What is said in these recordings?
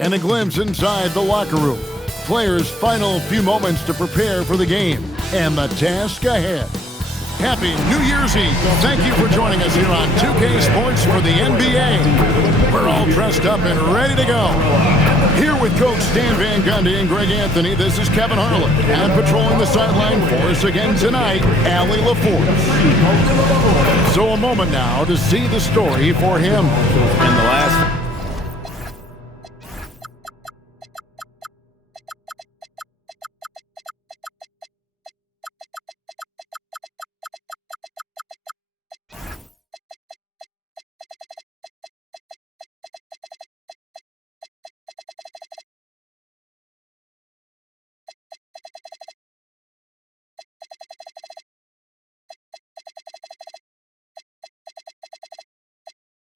And a glimpse inside the locker room. Players' final few moments to prepare for the game and the task ahead. Happy New Year's Eve. Thank you for joining us here on 2K Sports for the NBA. We're all dressed up and ready to go. Here with Coach Stan Van Gundy and Greg Anthony, this is Kevin Harlan. And patrolling the sideline for us again tonight, Allie LaForce. So a moment now to see the story for him. In the last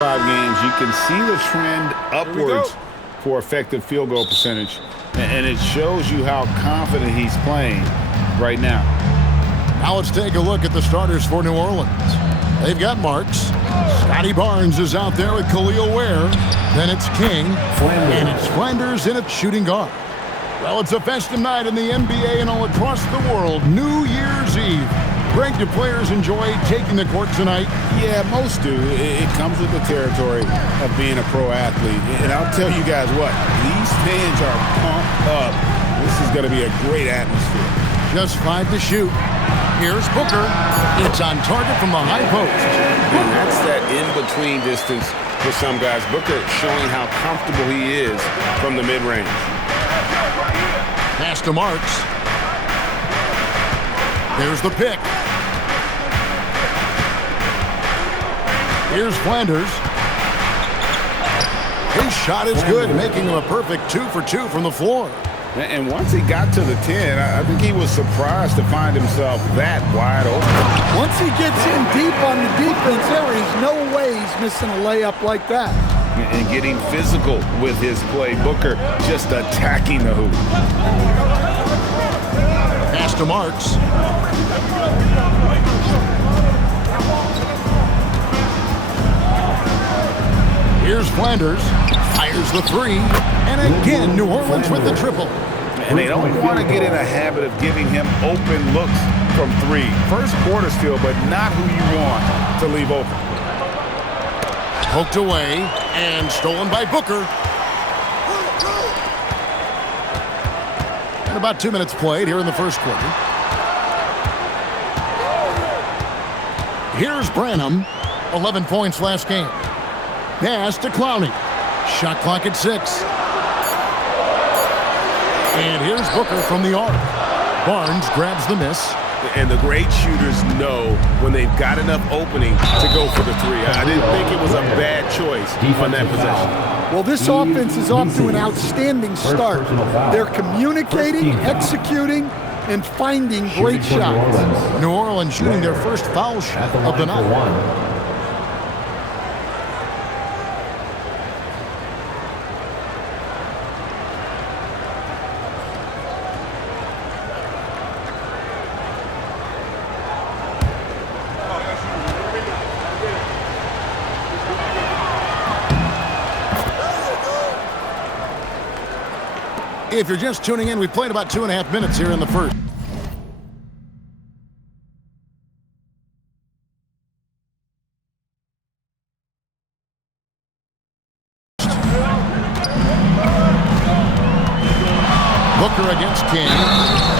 5 games, you can see the trend upwards for effective field goal percentage, and it shows you how confident he's playing right now. Now let's take a look at the starters for New Orleans. They've got Marks. Scotty Barnes is out there with Khalil Ware. Then it's King. And it's Flanders in at shooting guard. Well, it's a festive night in the NBA and all across the world. New Year's Eve. Greg, do players enjoy taking the court tonight? Yeah, most do. It comes with the territory of being a pro athlete. And I'll tell you guys what, these fans are pumped up. This is going to be a great atmosphere. Just 5 to shoot. Here's Booker. It's on target from the high post. And that's that in-between distance for some guys. Booker showing how comfortable he is from the mid-range. Pass to Marks. There's the pick. Here's Flanders. His shot is good, making him a perfect 2 for 2 from the floor. And once he got to the 10, I think he was surprised to find himself that wide open. Once he gets in deep on the defense, there is no way he's missing a layup like that. And getting physical with his play. Booker just attacking the hoop. Pass to Marks. Here's Flanders. Fires the 3. And again, New Orleans with the triple. And they don't want to get in a habit of giving him open looks from 3. First quarter still, but not who you want to leave open. Poked away and stolen by Booker. And about 2 minutes played here in the first quarter. Here's Branham. 11 points last game. Pass to Clowney. Shot clock at 6. And here's Booker from the arc. Barnes grabs the miss. And the great shooters know when they've got enough opening to go for the 3. I didn't think it was a bad choice on that possession. Well, this offense is off to an outstanding start. They're communicating, executing, and finding great shots. New Orleans shooting their first foul shot of the night. If you're just tuning in, we've played about 2.5 minutes here in the first. Booker against King,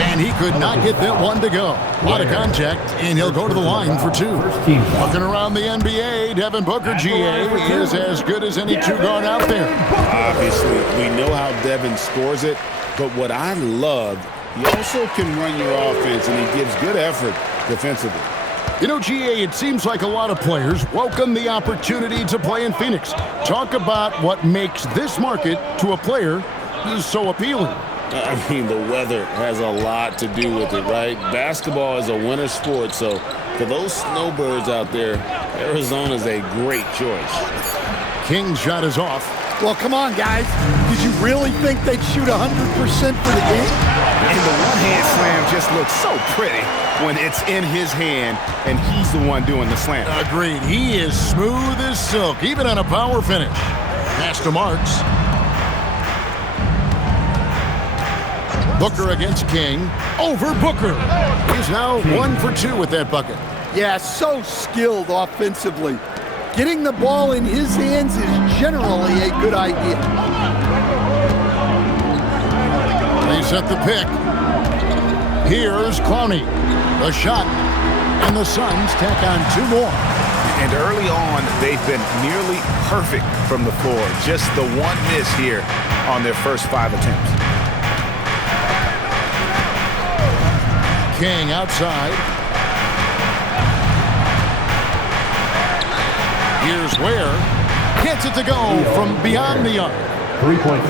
and he could not get that one to go. A lot of contact, and he'll go to the line for 2. Looking around the NBA, Devin Booker, GA, is as good as any 2 guard out there. Obviously, we know how Devin scores it, but what I love, he also can run your offense, and he gives good effort defensively. You know, GA, it seems like a lot of players welcome the opportunity to play in Phoenix. Talk about what makes this market to a player so appealing. I mean, the weather has a lot to do with it, right? Basketball is a winter sport, so for those snowbirds out there, Arizona's a great choice. King's shot is off. Well, come on, guys. Did you really think they'd shoot 100% for the game? And the one-hand slam just looks so pretty when it's in his hand, and he's the one doing the slam. Agreed. He is smooth as silk, even on a power finish. Pass to Marks. Booker against King. Over Booker. He's now 1 for 2 with that bucket. Yeah, so skilled offensively. Getting the ball in his hands is generally a good idea. They set the pick. Here's Clowney. The shot. And the Suns tack on 2 more. And early on, they've been nearly perfect from the floor. Just the one miss here on their first 5 attempts. King outside. Here's Ware. Gets it to go from beyond the arc.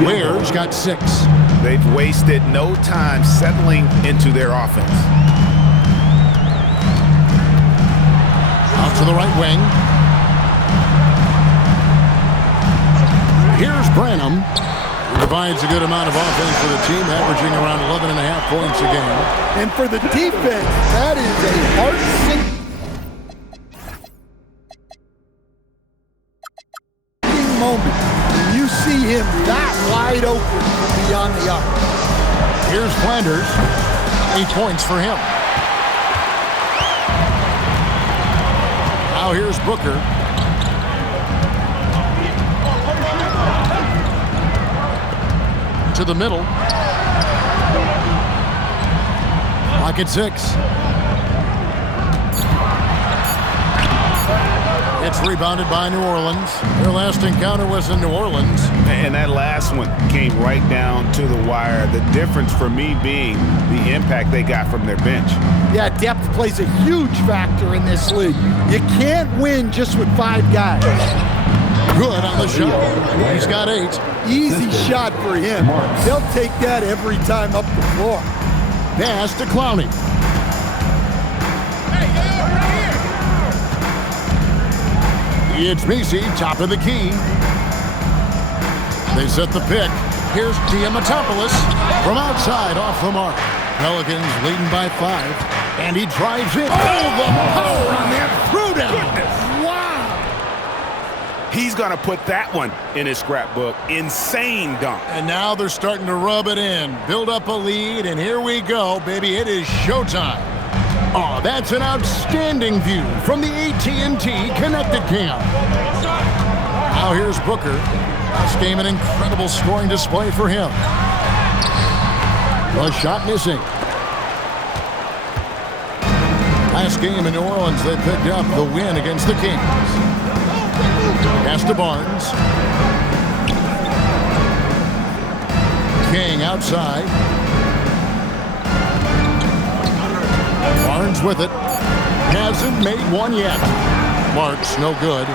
Ware's got 6. They've wasted no time settling into their offense. Out to the right wing. Here's Branham. He provides a good amount of offense for the team, averaging around 11.5 points a game. And for the defense, that is a heart-sinking moment when you see him that wide open from beyond the arc. Here's Flanders. 8 points for him. Now here's Booker. To the middle. Pocket 6. It's rebounded by New Orleans. Their last encounter was in New Orleans. And that last one came right down to the wire. The difference for me being the impact they got from their bench. Yeah, depth plays a huge factor in this league. You can't win just with 5 guys. Good on the shot. He's got 8. Easy shot for him. He'll take that every time up the floor. Pass to Clowney. It's Messi, top of the key. They set the pick. Here's Diamatopoulos from outside, off the mark. Pelicans leading by 5. And he drives in. Oh, the power on that throwdown. Wow. He's going to put that one in his scrapbook. Insane dunk. And now they're starting to rub it in. Build up a lead, and here we go, baby. It is showtime. Oh, that's an outstanding view from the AT&T Connected Cam. Now here's Booker. This game an incredible scoring display for him. A shot missing. Last game in New Orleans, they picked up the win against the Kings. Pass to Barnes. King outside. Barnes with it. Hasn't made one yet. Marks no good.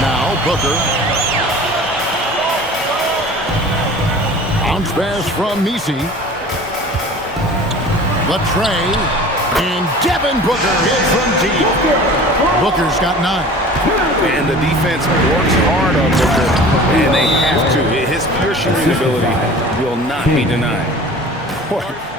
Now Booker. Bounce pass from Messi. The tray. And Devin Booker hit from deep. Booker's got 9. And the defense works hard on Booker, and they have to. His pure shooting ability will not be denied.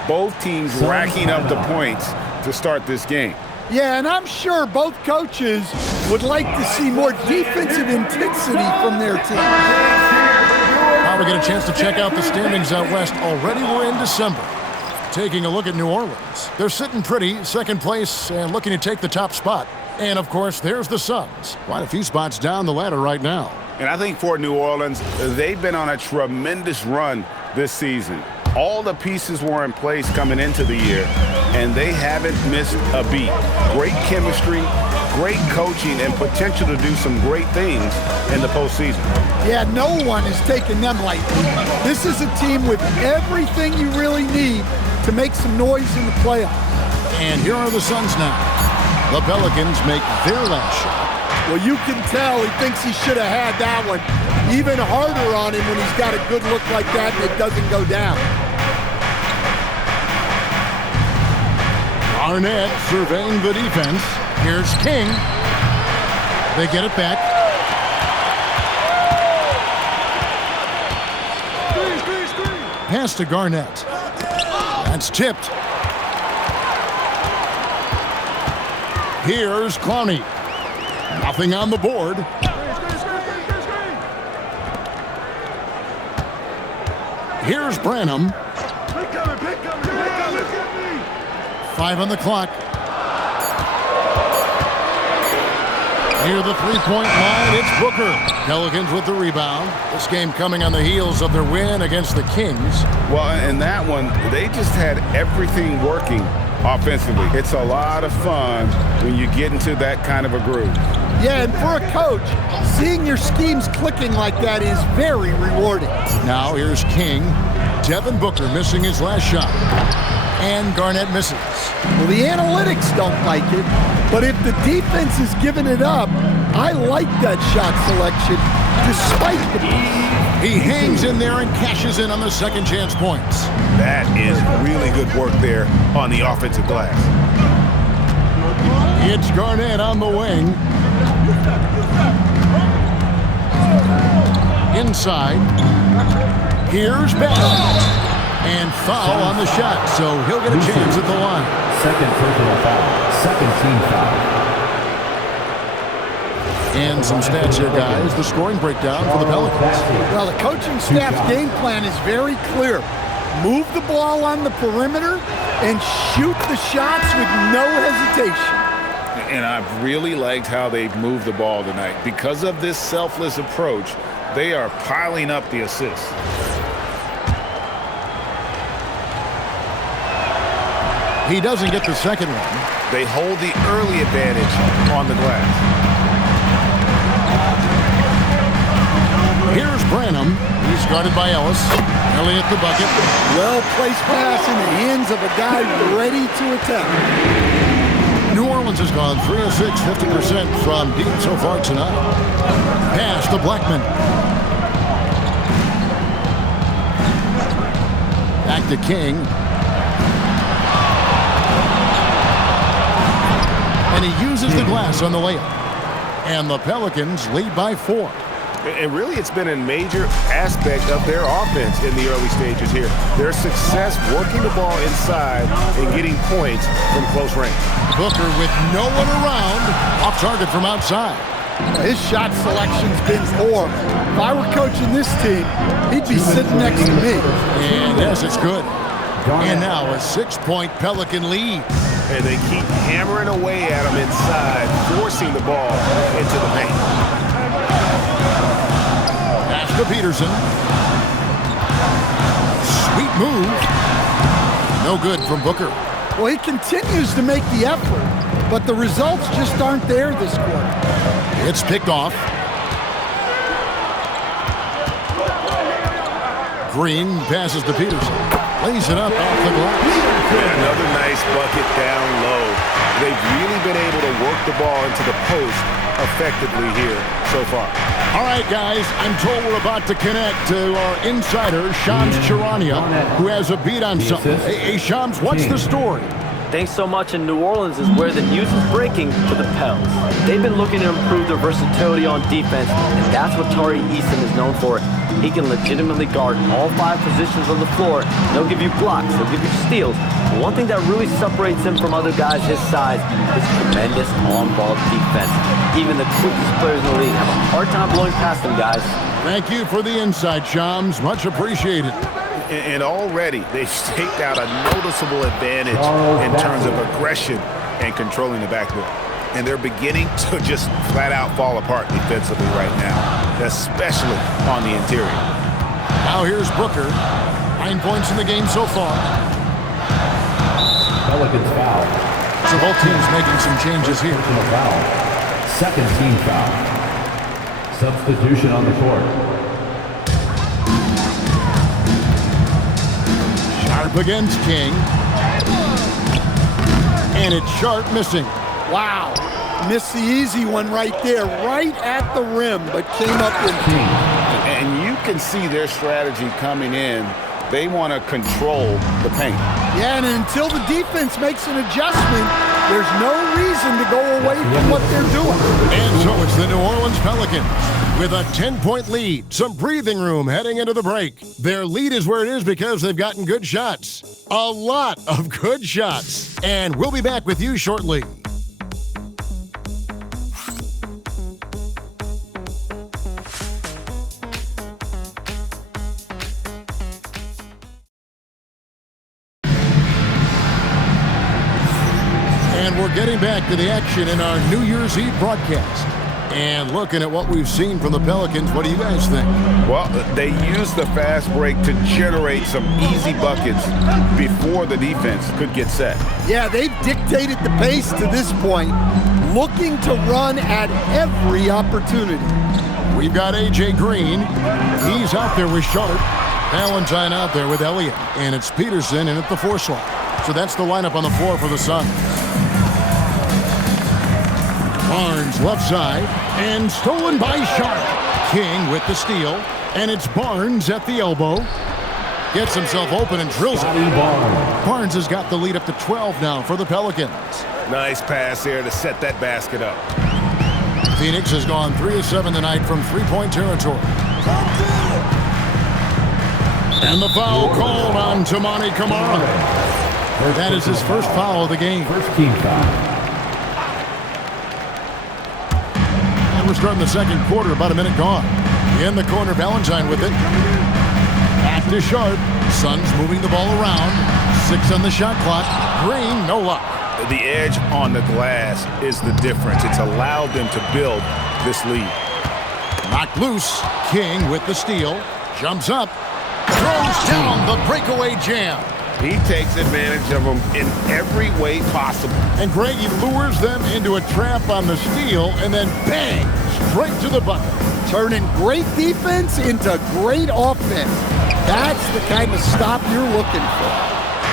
Both teams racking up the points to start this game. Yeah, and I'm sure both coaches would like to see more defensive intensity from their team. Now we get a chance to check out the standings out west. Already we're in December. Taking a look at New Orleans. They're sitting pretty, second place, and looking to take the top spot. And, of course, there's the Suns. Quite a few spots down the ladder right now. And I think for New Orleans, they've been on a tremendous run this season. All the pieces were in place coming into the year, and they haven't missed a beat. Great chemistry, great coaching, and potential to do some great things in the postseason. Yeah, no one is taking them lightly. This is a team with everything you really need to make some noise in the playoffs. And here are the Suns now. The Pelicans make their last shot. Well, you can tell he thinks he should have had that one. Even harder on him when he's got a good look like that and it doesn't go down. Arnett surveying the defense. Here's King. They get it back. Pass to Garnett. That's tipped. Here's Clowney. Nothing on the board. Here's Branham. 5 on the clock. Near the three-point line, it's Booker. Pelicans with the rebound. This game coming on the heels of their win against the Kings. Well, in that one, they just had everything working offensively. It's a lot of fun when you get into that kind of a groove. Yeah, and for a coach, seeing your schemes clicking like that is very rewarding. Now here's King. Devin Booker missing his last shot. And Garnett misses. Well, the analytics don't like it, but if the defense is giving it up, I like that shot selection despite the He hangs in there and cashes in on the second chance points. That is really good work there on the offensive glass. It's Garnett on the wing. Inside. Here's Bass. And foul on the shot, so he'll get a chance at the line. Second personal foul. Second team foul. And some stats here, guys. The scoring breakdown for the Pelicans. Well, the coaching staff's game plan is very clear. Move the ball on the perimeter and shoot the shots with no hesitation. And I've really liked how they've moved the ball tonight. Because of this selfless approach, they are piling up the assists. He doesn't get the second one. They hold the early advantage on the glass. Here's Branham. He's guarded by Ellis. Elliott the bucket. Well-placed pass in the hands of a guy ready to attack. New Orleans has gone 3 of 6, 50% from deep so far tonight. Pass to Blackman. Back to King. And he uses the glass on the layup. And the Pelicans lead by 4. And really, it's been a major aspect of their offense in the early stages here. Their success working the ball inside and getting points from close range. Booker with no one around, off target from outside. His shot selection's been poor. If I were coaching this team, he'd be sitting next to me. And yes, it's good. And now a 6-point Pelican lead. And they keep hammering away at him inside, forcing the ball into the paint. Pass to Peterson. Sweet move. No good from Booker. Well, he continues to make the effort, but the results just aren't there this quarter. It's picked off. Green passes to Peterson. Lays it up off the glass. Another nice bucket down low. They've really been able to work the ball into the post effectively here so far. All right, guys, I'm told we're about to connect to our insider, Shams Charania, who has a beat on something. Hey, Shams, what's the story? Thanks so much, and New Orleans is where the news is breaking for the Pels. They've been looking to improve their versatility on defense, and that's what Tari Eason is known for. He can legitimately guard all 5 positions on the floor. He'll give you blocks, he'll give you steals. But one thing that really separates him from other guys his size is tremendous on-ball defense. Even the quickest players in the league have a hard time blowing past him, guys. Thank you for the insight, Shams. Much appreciated. And already they've staked out a noticeable advantage in terms of aggression and controlling the backboard. And they're beginning to just flat out fall apart defensively right now, especially on the interior. Now here's Booker. 9 points in the game so far. Pelicans foul. So both teams making some changes here. Personal foul. Second team foul. Substitution on the court. Sharp against King. And it's Sharp missing. Wow. Missed the easy one right there, right at the rim, but came up with King. And you can see their strategy coming in. They want to control the paint. Yeah, and until the defense makes an adjustment, there's no reason to go away from what they're doing. And so it's the New Orleans Pelicans with a 10-point lead. Some breathing room heading into the break. Their lead is where it is because they've gotten good shots. A lot of good shots. And we'll be back with you shortly. And we're getting back to the action in our New Year's Eve broadcast. And looking at what we've seen from the Pelicans, what do you guys think? Well, they used the fast break to generate some easy buckets before the defense could get set. Yeah, they've dictated the pace to this point, looking to run at every opportunity. We've got A.J. Green. He's out there with Sharp. Valentine out there with Elliott. And it's Peterson in at the 4 slot. So that's the lineup on the floor for the Suns. Barnes left side, and stolen by Sharp. King with the steal, and it's Barnes at the elbow. Gets himself open and drills it. Barnes has got the lead up to 12 now for the Pelicans. Nice pass there to set that basket up. Phoenix has gone 3 of 7 tonight from three-point territory. And the foul called on Toumani Camara. That is his first foul of the game. First team foul. We're starting the second quarter, about a minute gone. In the corner, Valentine with it. Back to Sharp. Suns moving the ball around. 6 on the shot clock. Green, no luck. The edge on the glass is the difference. It's allowed them to build this lead. Knocked loose. King with the steal. Jumps up. Throws down the breakaway jam. He takes advantage of them in every way possible. And Greg, he lures them into a trap on the steal and then bang, straight to the bucket. Turning great defense into great offense. That's the kind of stop you're looking for.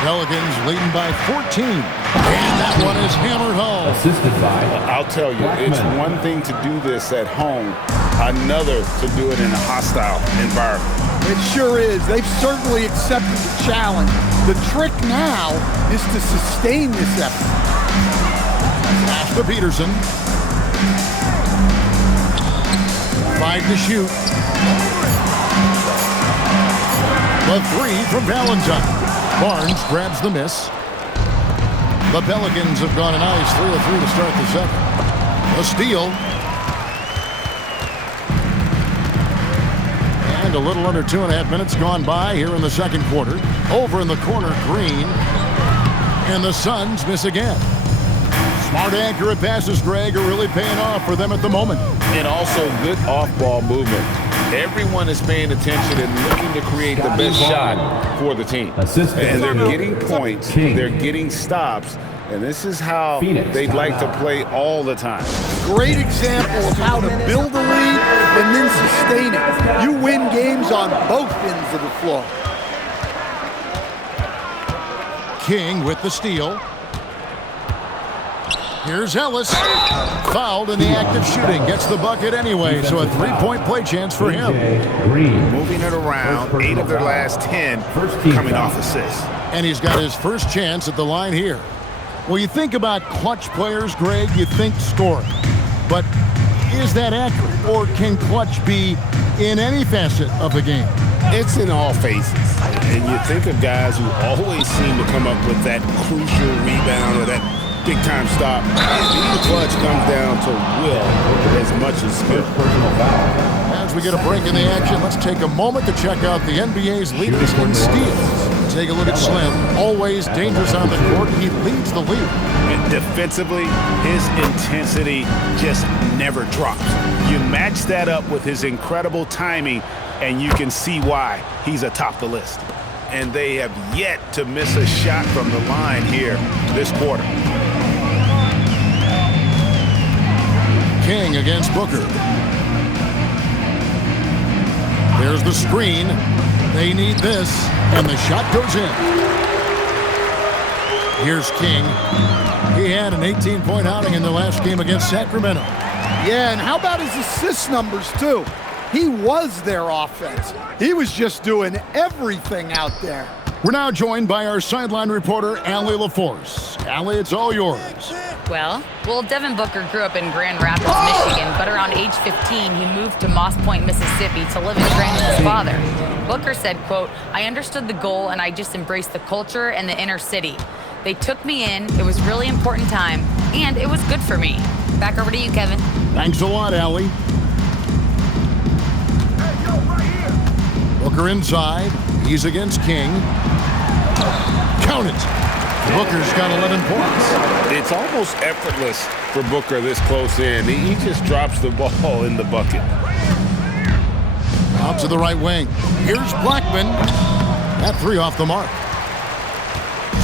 Pelicans leading by 14. And that one is hammered home. Assisted by. I'll tell you, it's one thing to do this at home, another to do it in a hostile environment. It sure is. They've certainly accepted the challenge. The trick now is to sustain this effort. Pass to Peterson. 5 to shoot. The 3 from Valentine. Barnes grabs the miss. The Pelicans have gone a nice 3 of 3 to start the second. A steal. And a little under 2.5 minutes gone by here in the second quarter. Over in the corner, Green. And the Suns miss again. Smart, accurate passes, Greg, are really paying off for them at the moment. And also good off-ball movement. Everyone is paying attention and looking to create the best shot for the team. And they're getting points, they're getting stops, and this is how they'd like to play all the time. Great example of how to build a lead and then sustain it. You win games on both ends of the floor. King with the steal. Here's Ellis. Fouled in the act of shooting. Gets the bucket anyway, so a 3-point play chance for him. Moving it around, 8 of their last 10 coming off assists. And he's got his first chance at the line here. Well, you think about clutch players, Greg, you think scoring. But is that accurate? Or can clutch be in any facet of the game? It's in all phases. And you think of guys who always seem to come up with that crucial rebound or that big-time stop. The clutch comes down to will as much as skill. As we get a break in the action, let's take a moment to check out the NBA's leaders in steals. Take a look at Slim. Always dangerous on the court. He leads the league. And defensively, his intensity just never drops. You match that up with his incredible timing, and you can see why he's atop the list. And they have yet to miss a shot from the line here this quarter. King against Booker. There's the screen. They need this, and the shot goes in. Here's King. He had an 18-point outing in the last game against Sacramento. Yeah, and how about his assist numbers, too? He was their offense. He was just doing everything out there. We're now joined by our sideline reporter, Allie LaForce. Allie, it's all yours. Well, Devin Booker grew up in Grand Rapids, Michigan, but around age 15, he moved to Moss Point, Mississippi to live and train with his father. Booker said, quote, "I understood the goal and I just embraced the culture and the inner city. They took me in, it was a really important time, and it was good for me." Back over to you, Kevin. Thanks a lot, Allie. Booker inside. He's against King. Count it. Booker's got 11 points. It's almost effortless for Booker this close in. He just drops the ball in the bucket. Out to the right wing. Here's Blackman. That three off the mark.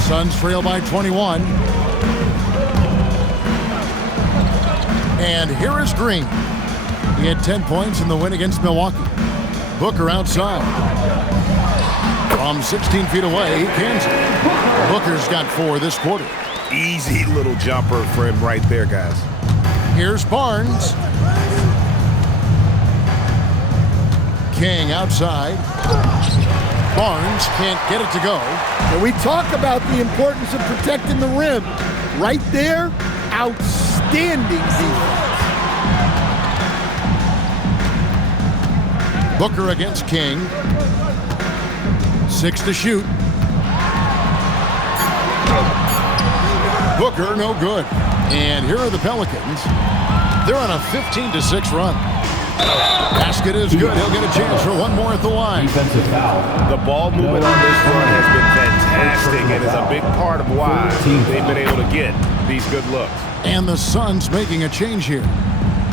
Suns trail by 21. And here is Green. He had 10 points in the win against Milwaukee. Booker outside. From 16 feet away, he cans it. Booker's got 4 this quarter. Easy little jumper for him right there, guys. Here's Barnes. King outside. Barnes can't get it to go. And we talk about the importance of protecting the rim. Right there, outstanding defense. Booker against King. 6 to shoot. Booker, no good. And here are the Pelicans. They're on a 15-6 run. Basket is good. He'll get a chance for one more at the line. Defensive foul. The ball movement on this run has been fantastic and is a big part of why they've been able to get these good looks. And the Suns making a change here.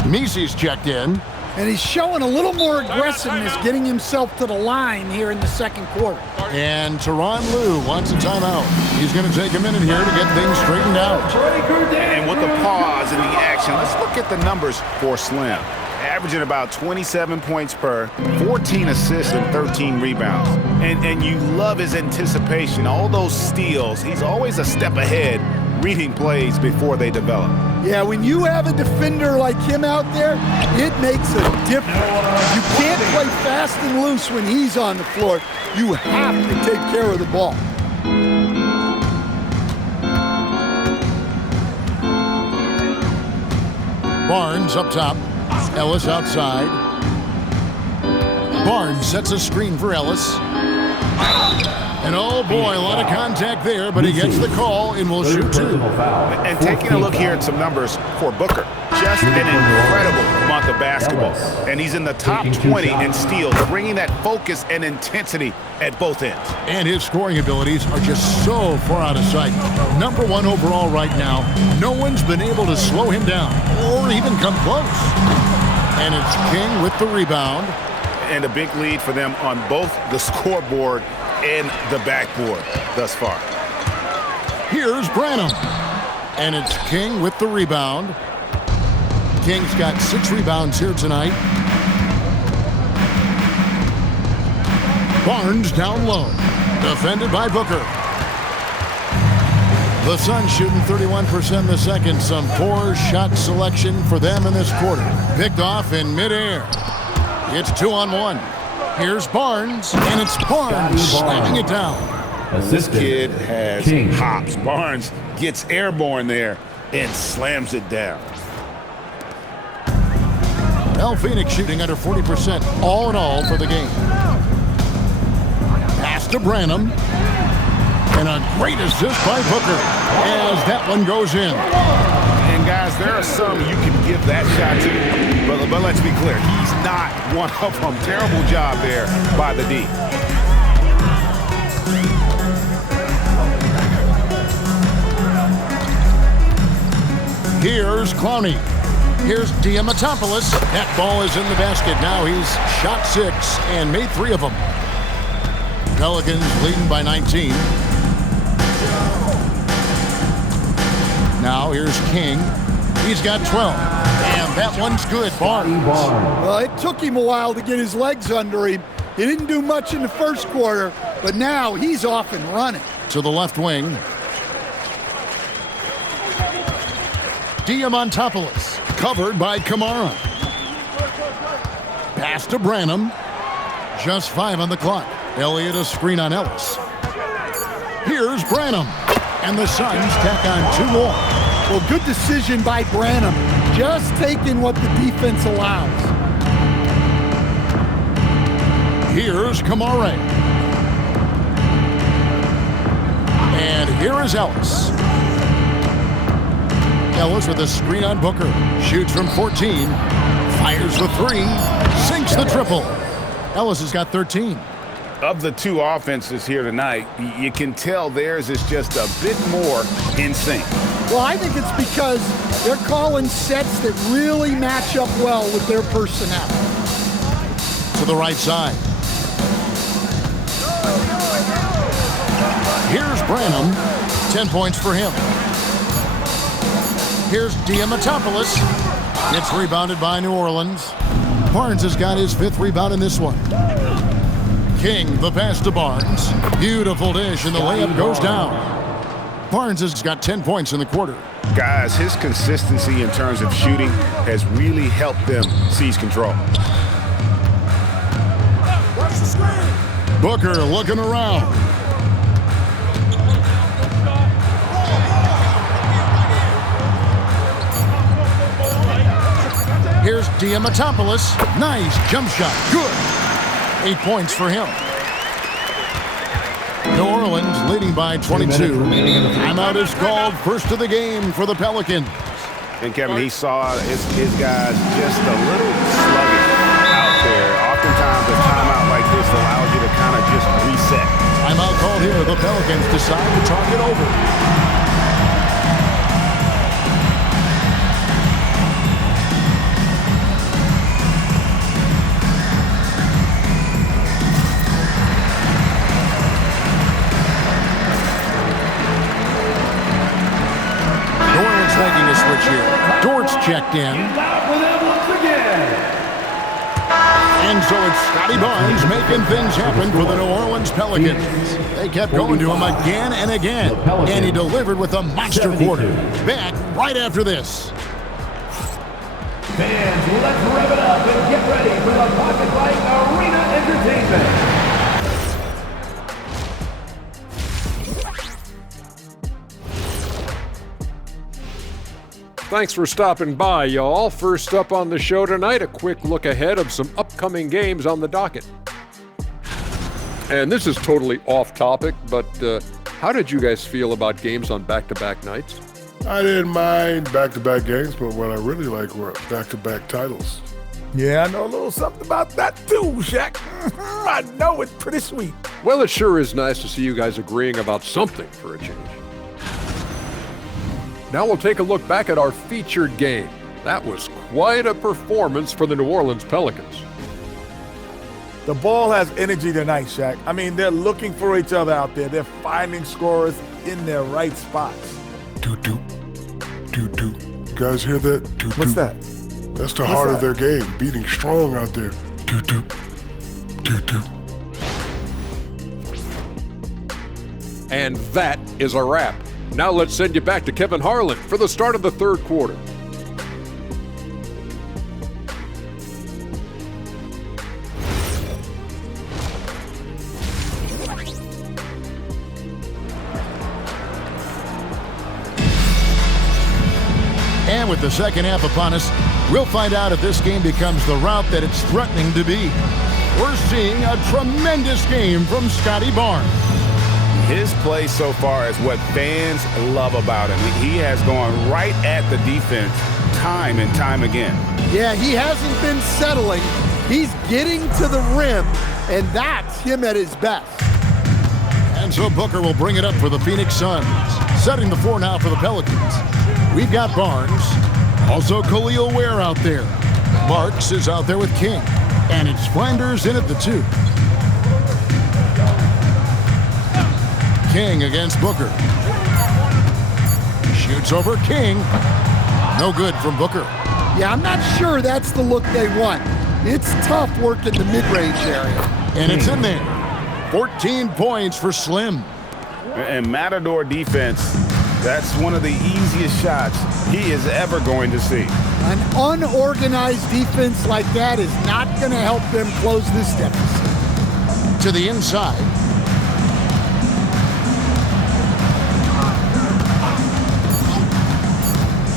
Mesey's checked in. And he's showing a little more aggressiveness, getting himself to the line here in the second quarter. And Tyronn Lue wants a timeout. He's going to take a minute here to get things straightened out. And with the pause and the action, let's look at the numbers for Slim. Averaging about 27 points per, 14 assists and 13 rebounds. And you love his anticipation, all those steals. He's always a step ahead, reading plays before they develop. Yeah, when you have a defender like him out there, it makes a difference. You can't play fast and loose when he's on the floor. You have to take care of the ball. Barnes up top. Ellis outside. Barnes sets a screen for Ellis. And oh boy, a lot of contact there, but he gets the call and will shoot 2. And taking a look here at some numbers for Booker. Just an incredible month of basketball. And he's in the top 20 in steals, bringing that focus and intensity at both ends. And his scoring abilities are just so far out of sight. Number 1 overall right now. No one's been able to slow him down or even come close. And it's King with the rebound. And a big lead for them on both the scoreboard and the backboard thus far. Here's Branham. And it's King with the rebound. King's got 6 rebounds here tonight. Barnes down low. Defended by Booker. The Suns shooting 31% in the second. Some poor shot selection for them in this quarter. Picked off in midair. It's 2-on-1. Here's Barnes, and it's Barnes slamming it down. This kid has hops. Barnes gets airborne there and slams it down. El Phoenix shooting under 40% all in all for the game. Pass to Branham. And a great assist by Booker as that one goes in. And guys, there are some you can give that shot to, but let's be clear, he's not one of them. Terrible job there by the D. Here's Clowney. Here's Diamantopoulos. That ball is in the basket. Now he's shot 6 and made 3 of them. Pelicans leading by 19. Now here's King. He's got 12. And that one's good. Barnes. Well, it took him a while to get his legs under him. He didn't do much in the first quarter, but now he's off and running. To the left wing. Diamantopoulos. Covered by Kamara. Pass to Branham. Just 5 on the clock. Elliott a screen on Ellis. Here's Branham. And the Suns tack on 2 more. Well, good decision by Branham. Just taking what the defense allows. Here's Kamara. And here is Ellis. Ellis with a screen on Booker. Shoots from 14. Fires the 3. Sinks the triple. Ellis has got 13. of the two offenses here tonight, you can tell theirs is just a bit more in sync. Well, I think it's because they're calling sets that really match up well with their personnel. To the right side. Here's Branham. 10 points for him. Here's Diamatopoulos. It's rebounded by New Orleans. Barnes has got his 5th rebound in this one. King, the pass to Barnes. Beautiful dish, and the layup goes down. Barnes has got 10 points in the quarter. Guys, his consistency in terms of shooting has really helped them seize control. Booker looking around. Here's Diamatopoulos. Nice jump shot. Good. 8 points for him. New Orleans leading by 22. Timeout is called. First of the game for the Pelicans. And Kevin, he saw his guys just a little sluggish out there. Oftentimes a timeout like this allows you to kind of just reset. Timeout called here. The Pelicans decide to talk it over. Making a switch here. Dort's checked in. And so it's Scotty Barnes making things happen for the New Orleans Pelicans. They kept going to him again and again. And he delivered with a monster quarter. Back right after this. Fans, let's rev it up and get ready for the Pocket Light Arena Entertainment. Thanks for stopping by, y'all. First up on the show tonight, a quick look ahead of some upcoming games on the docket. And this is totally off topic, but how did you guys feel about games on back-to-back nights? I didn't mind back-to-back games, but what I really like were back-to-back titles. Yeah, I know a little something about that too, Shaq. I know it's pretty sweet. Well, it sure is nice to see you guys agreeing about something for a change. Now we'll take a look back at our featured game. That was quite a performance for the New Orleans Pelicans. The ball has energy tonight, Shaq. I mean, they're looking for each other out there. They're finding scorers in their right spots. Toot-toot. Toot-toot. You guys hear that? Toot-toot. What's that? That's the heart of their game, beating strong out there. Toot-toot. Toot-toot. And that is a wrap. Now let's send you back to Kevin Harlan for the start of the third quarter. And with the second half upon us, we'll find out if this game becomes the route that it's threatening to be. We're seeing a tremendous game from Scotty Barnes. His play so far is what fans love about him. He has gone right at the defense time and time again. Yeah, he hasn't been settling. He's getting to the rim, and that's him at his best. And so Booker will bring it up for the Phoenix Suns. Setting the floor now for the Pelicans. We've got Barnes. Also Khalil Ware out there. Marks is out there with King. And it's Flanders in at the 2. King against Booker. Shoots over King. No good from Booker. Yeah, I'm not sure that's the look they want. It's tough working the mid-range area. And it's in there. 14 points for Slim. And Matador defense, that's one of the easiest shots he is ever going to see. An unorganized defense like that is not going to help them close this deficit. To the inside.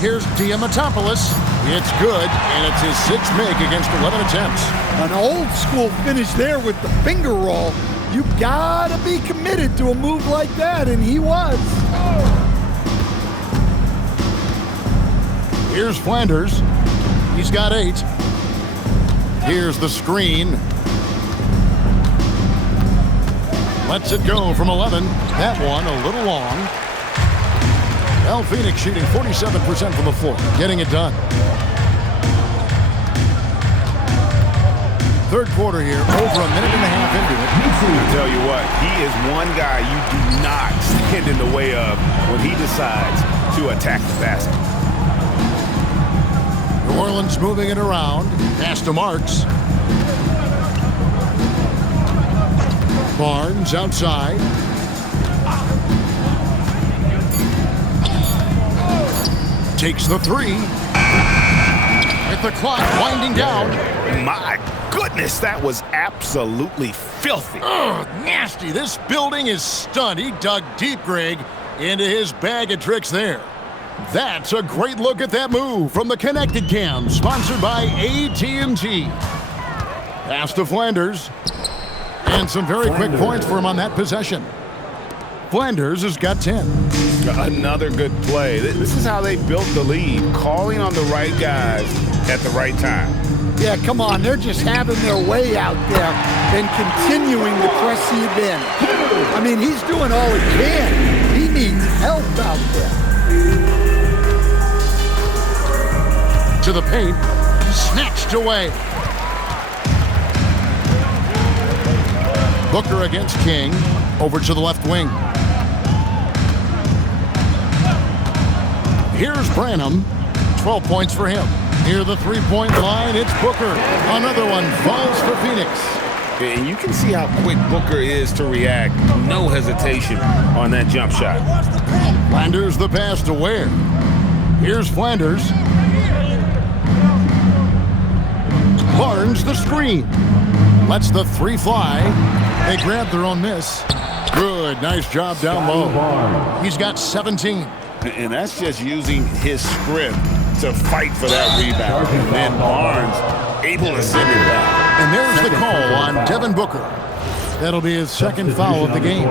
Here's Diamatopoulos. It's good, and it's his 6th make against 11 attempts. An old school finish there with the finger roll. You gotta be committed to a move like that, and he was. Here's Flanders. He's got 8. Here's the screen. Lets it go from 11. That one a little long. Well, Phoenix shooting 47% from the floor, getting it done. Third quarter here, over a minute and a half into it. I tell you what, he is one guy you do not stand in the way of when he decides to attack the basket. New Orleans moving it around. Pass to Marks. Barnes outside. Takes the three. With the clock winding down. My goodness, that was absolutely filthy. Ugh, nasty. This building is stunned. He dug deep, Greg, into his bag of tricks there. That's a great look at that move from the Connected Cam, sponsored by AT&T. Pass to Flanders. And some very quick points for him on that possession. Flanders has got 10. Another good play. This is how they built the lead, calling on the right guys at the right time. Yeah, come on. They're just having their way out there and continuing to press the advantage. I mean, he's doing all he can. He needs help out there. To the paint. Snatched away. Booker against King. Over to the left wing. Here's Branham. 12 points for him. Near the three-point line, it's Booker. Another one falls for Phoenix. And you can see how quick Booker is to react. No hesitation on that jump shot. Flanders the pass to Ware. Here's Flanders. Barnes the screen. Lets the three fly. They grab their own miss. Good, nice job down low. He's got 17. And that's just using his strength to fight for that rebound. And then Barnes able to send it back. And there's the call on Devin Booker. That'll be his second foul of the game.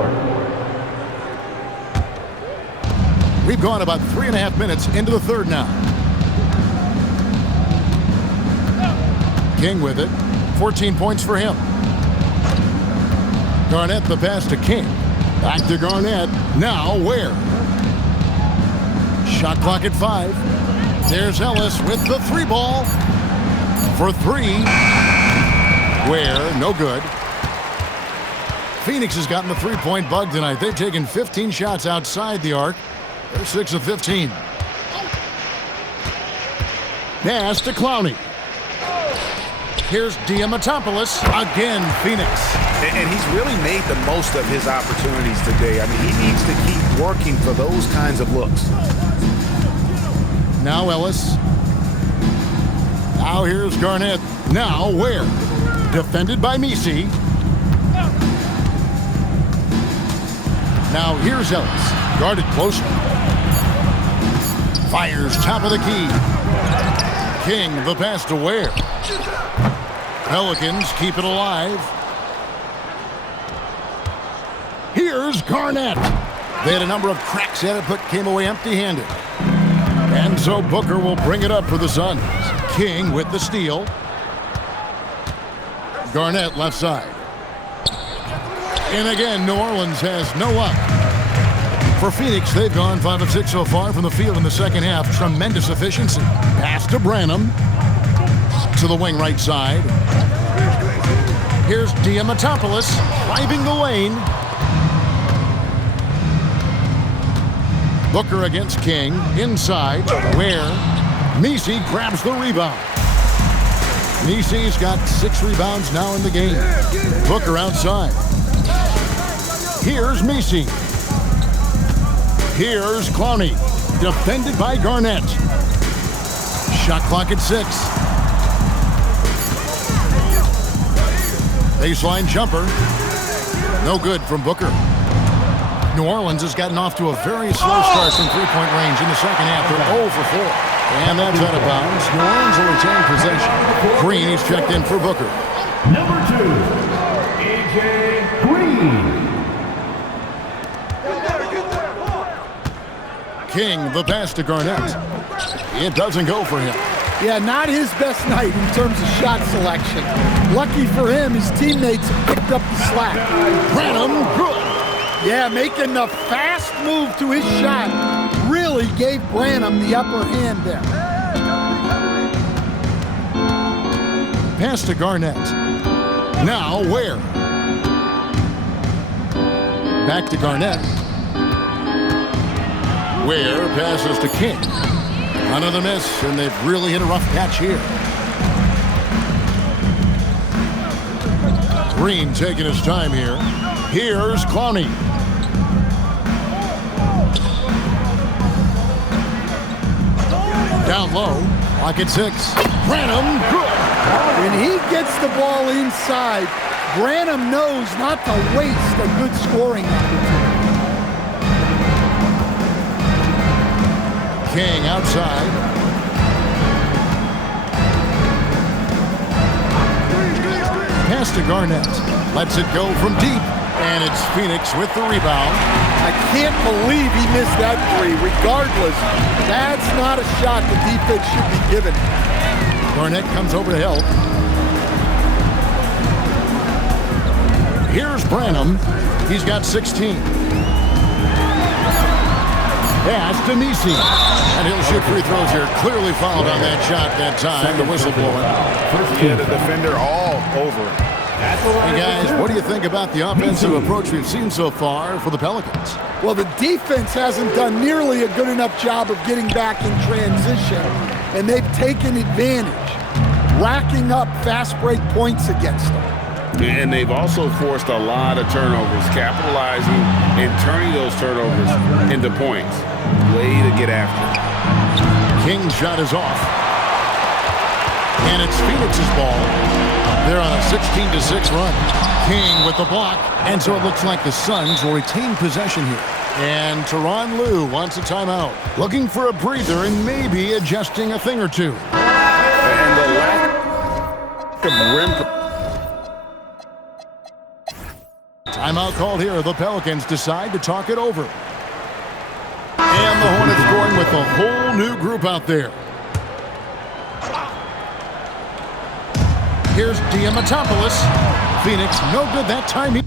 We've gone about 3.5 minutes into the third now. King with it. 14 points for him. Garnett the pass to King. Back to Garnett. Now Ware. Shot clock at 5. There's Ellis with the three ball. For 3. Ware, no good. Phoenix has gotten the three-point bug tonight. They've taken 15 shots outside the arc. They're 6 of 15. Pass to Clowney. Here's Diamatopoulos. Again, Phoenix. And he's really made the most of his opportunities today. I mean, he needs to keep working for those kinds of looks. Now Ellis. Now here's Garnett. Now Ware. Defended by Misi. Now here's Ellis. Guarded closely. Fires top of the key. King the pass to Ware. Pelicans keep it alive. Here's Garnett. They had a number of cracks at it, but came away empty-handed. And so Booker will bring it up for the Suns. King with the steal. Garnett left side. And again, New Orleans has no luck. For Phoenix, they've gone 5 of 6 so far from the field in the second half. Tremendous efficiency. Pass to Branham. To the wing right side. Here's Diamatopoulos driving the lane. Booker against King. Inside. Where? Misi grabs the rebound. Misi's got 6 rebounds now in the game. Booker outside. Here's Misi. Here's Clowney. Defended by Garnett. Shot clock at 6. Baseline jumper. No good from Booker. New Orleans has gotten off to a very slow start from three-point range in the second half. They're 0 for 4. And that's out of bounds. New Orleans will retain possession. Green is checked in for Booker. Number 2, A.J. Green. King, the pass to Garnett. It doesn't go for him. Yeah, not his best night in terms of shot selection. Lucky for him, his teammates picked up the slack. Branham, good. Yeah, making the fast move to his shot really gave Branham the upper hand there. Pass to Garnett. Now Ware. Back to Garnett. Ware passes to King. Another miss, and they've really hit a rough patch here. Green taking his time here. Here's Clowney. Down low, pocket 6. Branham, good. When he gets the ball inside, Branham knows not to waste a good scoring opportunity. King outside. Pass to Garnett. Lets it go from deep. And it's Phoenix with the rebound. I can't believe he missed that three. Regardless, that's not a shot the defense should be given. Garnett comes over to help. Here's Branham. He's got 16. Pass to Nisi. And he'll shoot free throws here. Clearly fouled on that shot that time. The whistle blowing. Yeah, the defender all over it. Hey guys, what do you think about the offensive approach we've seen so far for the Pelicans? Well, the defense hasn't done nearly a good enough job of getting back in transition, and they've taken advantage, racking up fast break points against them. And they've also forced a lot of turnovers, capitalizing and turning those turnovers into points. Way to get after it. King's shot is off. And it's Phoenix's ball. They're on a 16-6 run. King with the block, and so it looks like the Suns will retain possession here. And Tyronn Lue wants a timeout. Looking for a breather and maybe adjusting a thing or two. And the lack of rim. Timeout called here. The Pelicans decide to talk it over. And the Hornets going with a whole new group out there. Here's Diamantopoulos. Phoenix, no good that time.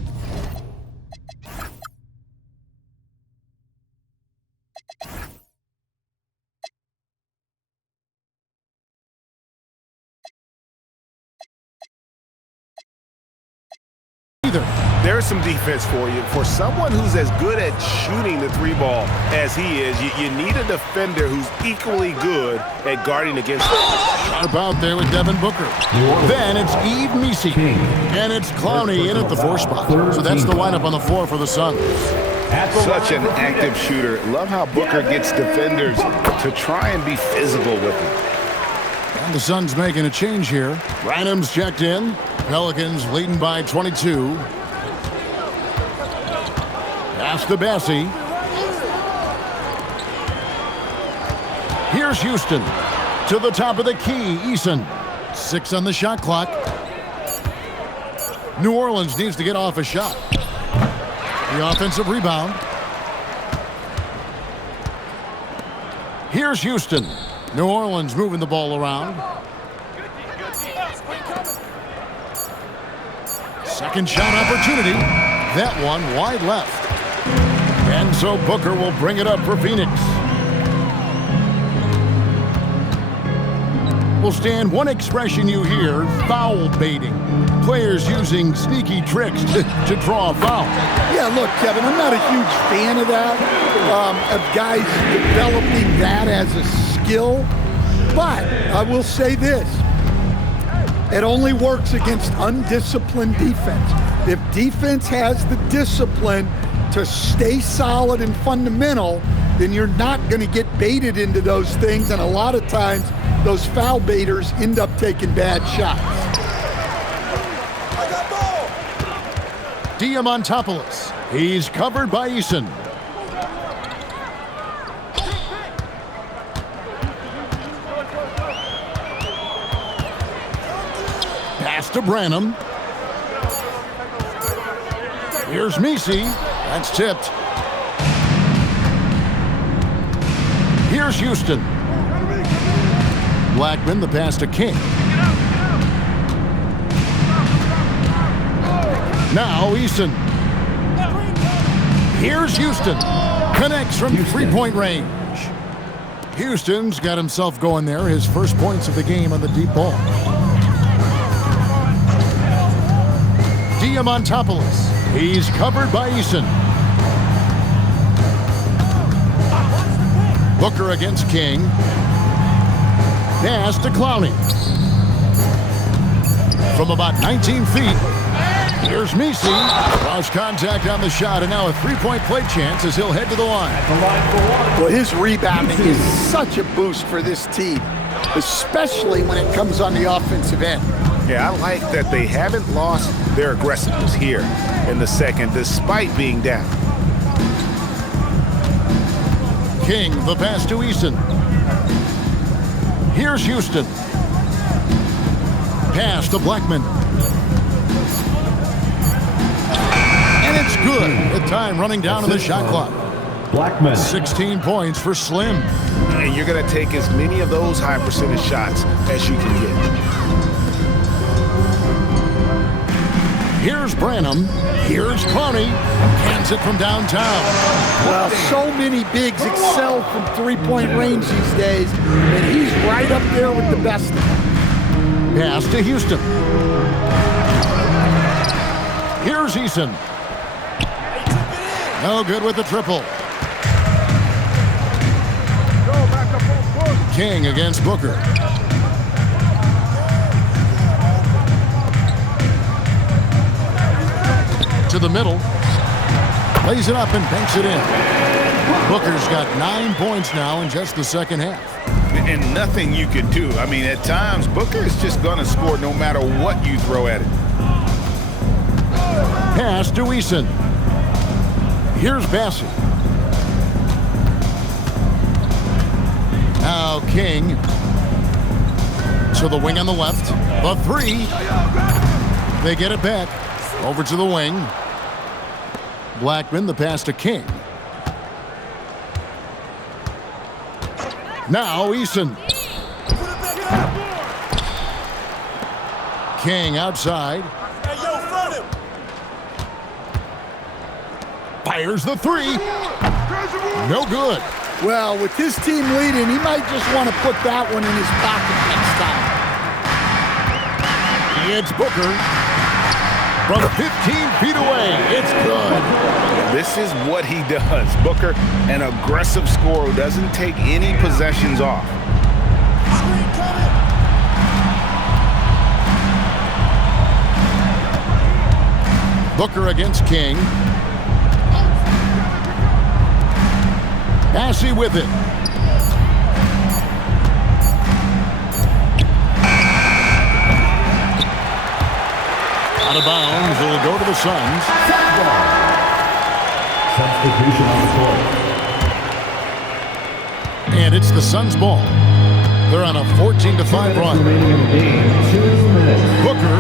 There's some defense for you. For someone who's as good at shooting the three ball as he is, you need a defender who's equally good at guarding against him. Sharp out there with Devin Booker. Then it's Yves Missi. And it's Clowney in at the 4 spot. So that's the lineup on the floor for the Suns. Such an active shooter. Love how Booker gets defenders to try and be physical with him. And the Suns making a change here. Branham's checked in. Pelicans leading by 22. Pass to Bessie. Here's Houston. To the top of the key, Eason. 6 on the shot clock. New Orleans needs to get off a shot. The offensive rebound. Here's Houston. New Orleans moving the ball around. Second shot opportunity. That one wide left. And so Booker will bring it up for Phoenix. Will stand one expression you hear, foul baiting. Players using sneaky tricks to draw a foul. Yeah, look, Kevin, I'm not a huge fan of that, of guys developing that as a skill. But I will say this. It only works against undisciplined defense. If defense has the discipline to stay solid and fundamental, then you're not going to get baited into those things, and a lot of times those foul baiters end up taking bad shots. Diamantopoulos. He's covered by Eason. Pass to Branham. Here's Missi. That's tipped. Here's Houston. Blackman, the pass to King. Now Eason. Here's Houston. Connects from three-point range. Houston's got himself going there. His first points of the game on the deep ball. Diamantopoulos. He's covered by Eason. Booker against King. Pass to Clowney. From about 19 feet. Here's Messi. Lost contact on the shot, and now a three-point play chance as he'll head to the line. Well, his rebounding is such a boost for this team, especially when it comes on the offensive end. Yeah, I like that they haven't lost their aggressiveness here in the second, despite being down. King, the pass to Eason. Here's Houston. Pass to Blackman. And it's good. The time running down on the shot clock. Blackman. 16 points for Slim. And you're going to take as many of those high percentage shots as you can get. Here's Branham. Here's Clowney. Cans it from downtown. Well, so many bigs excel from three-point range these days, and he's right up there with the best of them. Pass to Houston. Here's Eason. No good with the triple. King against Booker. To the middle. Lays it up and banks it in. Booker's got 9 points now in just the second half. And nothing you can do. I mean, at times, Booker is just going to score no matter what you throw at it. Pass to Eason. Here's Bassett. Now King. To the wing on the left. The three. They get it back. Over to the wing. Blackman, the pass to King. Now Eason. King outside. Fires the three. No good. Well, with his team leading, he might just want to put that one in his pocket next time. It's Booker. From 15 feet away, it's good. This is what he does. Booker, an aggressive scorer who doesn't take any possessions off. Booker against King. Assey with it. Out of bounds, it'll go to the Suns. Substitution on the court. And it's the Suns' ball. They're on a 14-5 run. Remaining in the game, 2 minutes. Booker.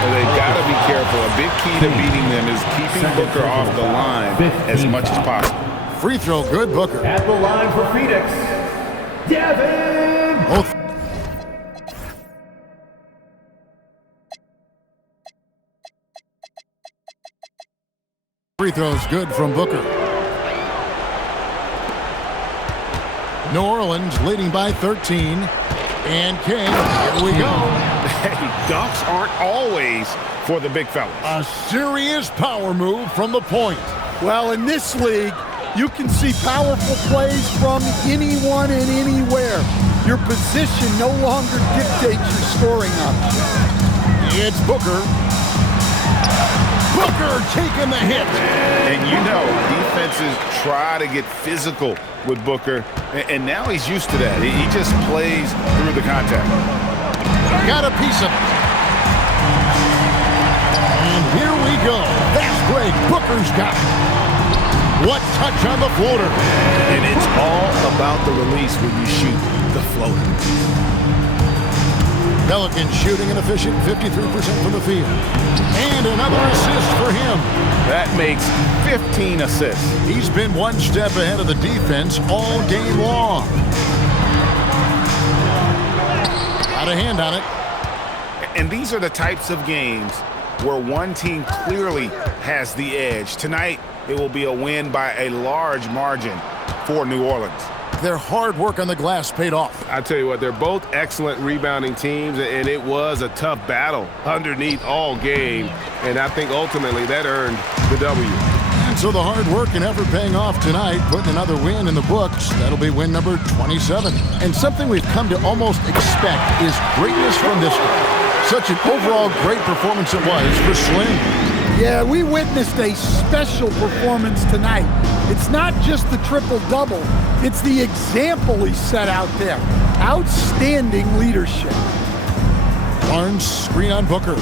Well, they've got to be careful. A big key to beating them is keeping Booker off the line as much as possible. Free throw, good, Booker. At the line for Phoenix, Devin. Both. Free throws good from Booker. New Orleans leading by 13. And King, here we go. Hey, dunks aren't always for the big fellas. A serious power move from the point. Well, in this league, you can see powerful plays from anyone and anywhere. Your position no longer dictates your scoring option. It's Booker. Booker taking the hit. And you know, defenses try to get physical with Booker, and now he's used to that. He just plays through the contact. Got a piece of it. And here we go. Fast break. Booker's got it. What touch on the floater. And it's all about the release when you shoot the floater. Pelicans shooting an efficient 53% from the field. And another assist for him. That makes 15 assists. He's been one step ahead of the defense all game long. a hand on it. And these are the types of games where one team clearly has the edge. Tonight, it will be a win by a large margin for New Orleans. Their hard work on the glass paid off. I tell you what, they're both excellent rebounding teams, and it was a tough battle underneath all game, and I think ultimately that earned the W. And so the hard work and effort paying off tonight, putting another win in the books. That'll be win number 27. And something we've come to almost expect is greatness from this guy. Such an overall great performance it was for Slim. Yeah, we witnessed a special performance tonight. It's not just the triple-double, it's the example he set out there. Outstanding leadership. Barnes, screen on Booker.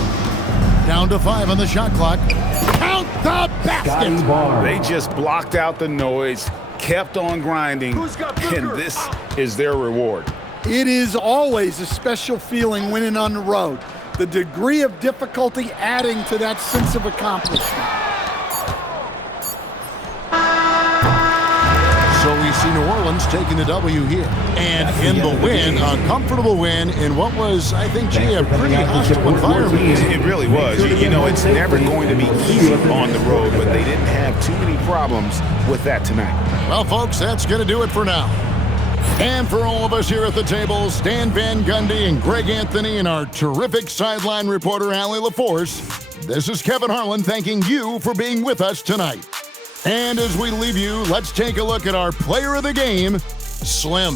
Down to 5 on the shot clock. Count the basket! They just blocked out the noise, kept on grinding, and this is their reward. It is always a special feeling winning on the road. The degree of difficulty adding to that sense of accomplishment. So we see New Orleans taking the W here. And in the win, a comfortable win in what was, I think, Jay, a pretty hostile environment. It really was. You know, it's never going to be easy on the road, but they didn't have too many problems with that tonight. Well, folks, that's going to do it for now. And for all of us here at the table, Stan Van Gundy and Greg Anthony and our terrific sideline reporter, Allie LaForce, this is Kevin Harlan thanking you for being with us tonight. And as we leave you, let's take a look at our player of the game, Slim.